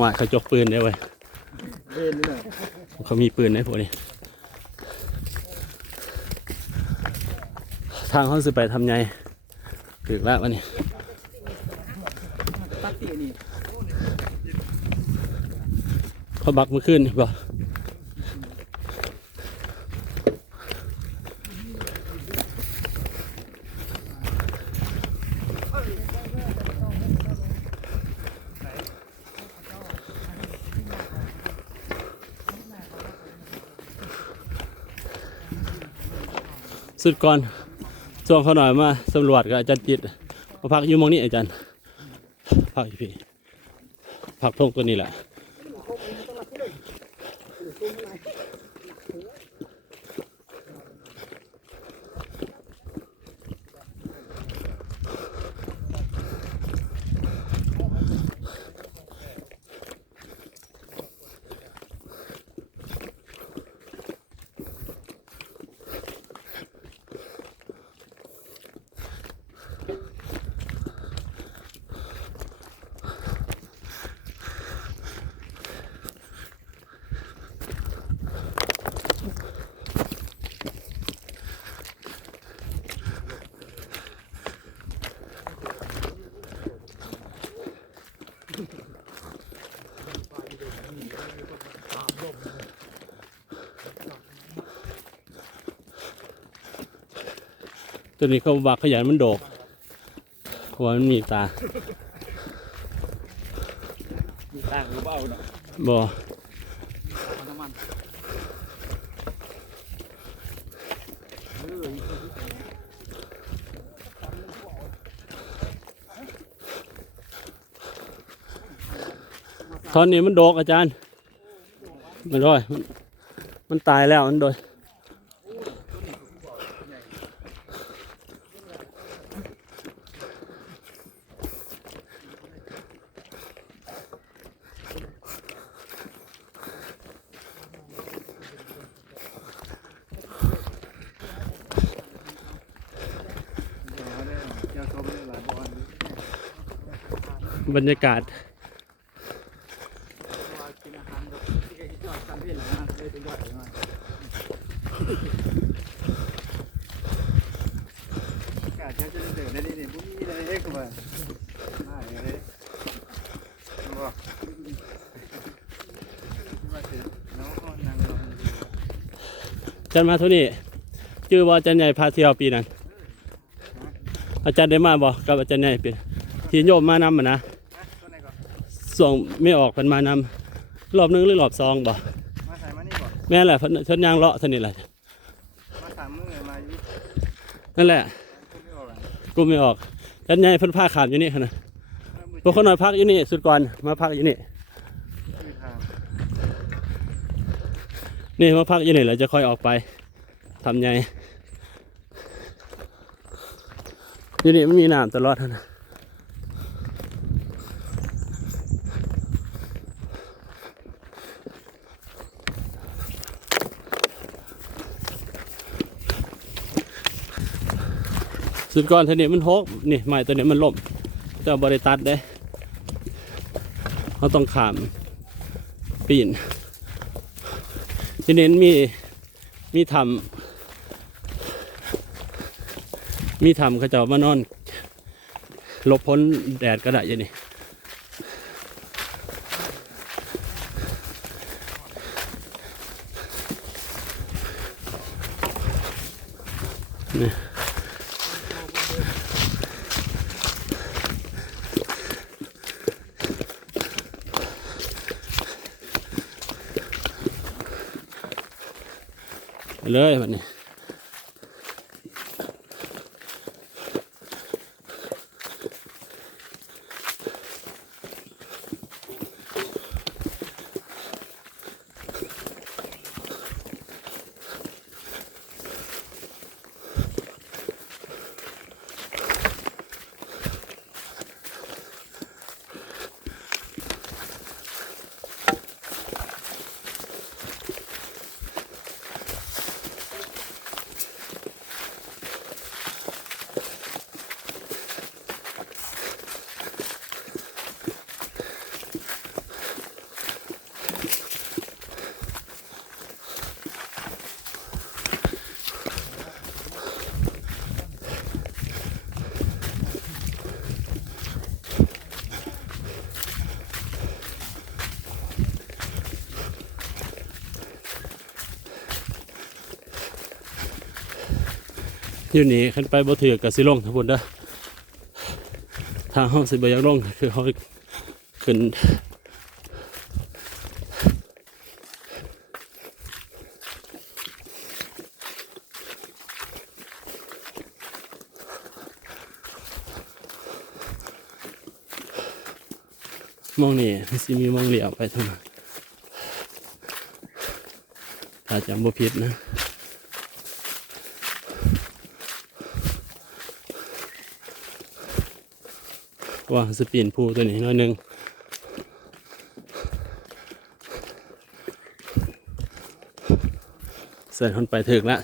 ว่าเขาจกปืนได้เว้ยเขามีปืนได้พวกนี้ ทางเขาสิไปทำไงถึกแล้ววันนี้เขาบักมื่อคืนบ่ สุดก่อนช่วงเขาหน่อยมาสำรวจกับอาจารย์จิตมาพักอยู่มองนี้อาจารย์พักอยู่พี่พักทงตัวนี้แหละ ตัวนี้เขาบักขยันมันโดกเพราะว่ามันมีตา มีตาหรือเปล่าเนาะบ่เอาน้ำมันเออตอนนี้มันโดกอาจารย์ มันโดยมมันตายแล้วมันโดยบรรยากาศ กาใช้ จะเดินได้ดีนี่พวกนี้เลยเอ็กซ์มาอ่าอย่างนี้บอกมาถึงน้องก็นั่งรออาจารย์มาท่านี้ชื่อว่าอาจารย์ใหญ่พาเที่ยวปีนั้นอาจารย์ได้มาบ่กับอาจารย์ใหญ่ปีที่โยมมานำอะนะตัวไหนก่อนส่งไม่ออกเพันมานำ รอบหนึงหรือรอบสองบ่มาใส่มานี่ก่อนแม่นแหละเพิ่นเพิ่นยางเลาะเท่านี้แหละมาสามมือมาอยู่นั่นแหละคุณไม่ออกอะกูไม่ออกอาจารย์ใหญ่เพิ่นพาขามอยู่นี่หั่นนะพวกคนน้อยพักอยู่นี่ สุดก่อนมาพักอยู่นี่คือทางนี่มาพักอยู่นี่แล้วจะค่อยออกไปทำไงอยู่นี่มันมีน้ำตลอดหั่นนะ สุดก่อนทีนี้มันหกนี่ไม้ตัวนี้มันล่มเจะบริตัดเด้เขาต้องขามปีนทีนี้มีมีทำมีทำเขาจะมานอนหลบพ้นแดดก็ได้ยังนี่นี่ เลยแบบนี้ อยู่นี่ขึ้นไปบ่ถือกับสิลงทั้งหมดเด้อทางห้องสิบยากลงคือเขาขึ้นมองนี่สิมีมองเหลี่ยวไปทางนั้นถ้าจำบ่ผิดนะ ว่าสปีนพูตัวนี้น้อยหนึงใส่คนไปถึงแล้ว